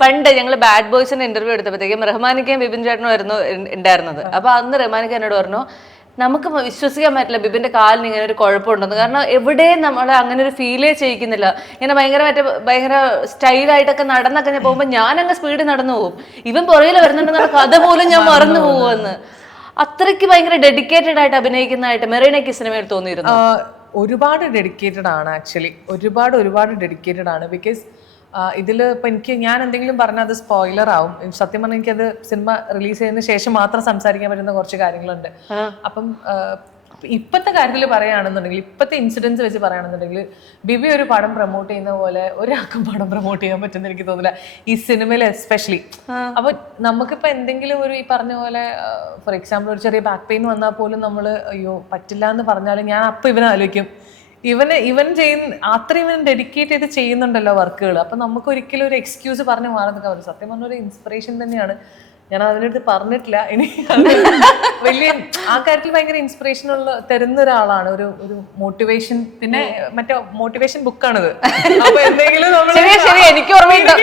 പണ്ട് ഞങ്ങൾ bad ബോയ്സിന്റെ interview എടുത്തപ്പോഴത്തേക്കും റഹ്മാനിക്കയും Bibin ചേട്ടനും ആയിരുന്നു ഉണ്ടായിരുന്നത്. അപ്പൊ അന്ന് റഹ്മാനിക്ക എന്നോട് പറഞ്ഞു, നമുക്ക് വിശ്വസിക്കാൻ പറ്റില്ല ബിബിന്റെ കാലിന് ഇങ്ങനെ ഒരു കുഴപ്പമുണ്ടെന്ന്. കാരണം എവിടെയും നമ്മളെ അങ്ങനെ ഒരു ഫീലേ ചെയ്യിക്കുന്നില്ല. ഇങ്ങനെ ഭയങ്കര സ്റ്റൈലായിട്ടൊക്കെ നടന്നൊക്കെ ഞാൻ പോകുമ്പോൾ ഞാൻ അങ്ങ് സ്പീഡിൽ നടന്നു പോകും. ഇവൻ പുറകിൽ വരുന്നുണ്ടെന്നുള്ള കഥ പോലും ഞാൻ മറന്നു പോകുമെന്ന്. അത്രയ്ക്ക് ഭയങ്കര ഡെഡിക്കേറ്റഡ് ആയിട്ട് അഭിനയിക്കുന്നതായിട്ട് മെറീനയ്ക്ക് സിനിമയിൽ തോന്നിയിരുന്നു. ഒരുപാട് ഡെഡിക്കേറ്റഡ് ആണ് ആക്ച്വലി, ഒരുപാട് ഡെഡിക്കേറ്റഡ് ആണ്. ബിക്കോസ് ഇതിൽ ഇപ്പം ഞാൻ എന്തെങ്കിലും പറഞ്ഞാൽ അത് സ്പോയിലർ ആവും. സത്യം പറഞ്ഞാൽ എനിക്കത് സിനിമ റിലീസ് ചെയ്തതിന് ശേഷം മാത്രം സംസാരിക്കാൻ പറ്റുന്ന കുറച്ച് കാര്യങ്ങളുണ്ട്. അപ്പം ഇപ്പോഴത്തെ കാര്യത്തിൽ പറയുകയാണെന്നുണ്ടെങ്കിൽ, ഇപ്പോഴത്തെ ഇൻസിഡൻസ് വെച്ച് പറയുകയാണെന്നുണ്ടെങ്കിൽ, ബിബി ഒരു പടം പ്രൊമോട്ട് ചെയ്യുന്ന പോലെ ഒരാൾക്കും പടം പ്രൊമോട്ട് ചെയ്യാൻ പറ്റുന്ന എനിക്ക് തോന്നില്ല, ഈ സിനിമയിൽ എസ്പെഷ്യലി. അപ്പൊ നമുക്കിപ്പോ എന്തെങ്കിലും ഒരു ഈ പറഞ്ഞ പോലെ ഫോർ എക്സാമ്പിൾ ഒരു ചെറിയ ബാക്ക് പെയിൻ വന്നാൽ പോലും നമ്മൾ അയ്യോ പറ്റില്ല എന്ന് പറഞ്ഞാലും ഞാൻ അപ്പൊ ഇവനെ ആലോചിക്കും, ഇവൻ ചെയ്യുന്ന അത്രയും ഇവൻ ഡെഡിക്കേറ്റ് ചെയ്ത് ചെയ്യുന്നുണ്ടല്ലോ വർക്കുകൾ. അപ്പൊ നമുക്ക് ഒരിക്കലും ഒരു എക്സ്ക്യൂസ് പറഞ്ഞ് മാറി നിൽക്കാൻ പറ്റും. സത്യം പറഞ്ഞ ഒരു ഇൻസ്പിറേഷൻ തന്നെയാണ്. ഞാൻ അതിനടുത്ത് പറഞ്ഞിട്ടില്ല ഇനി. വലിയ ആ കാര്യത്തിൽ ഭയങ്കര ഇൻസ്പിറേഷൻ തരുന്ന ഒരാളാണ്, ഒരു മോട്ടിവേഷൻ. പിന്നെ മറ്റേ മോട്ടിവേഷൻ ബുക്കാണിത്. അപ്പൊ എന്തെങ്കിലും എനിക്ക് ഓർമ്മയുണ്ട്.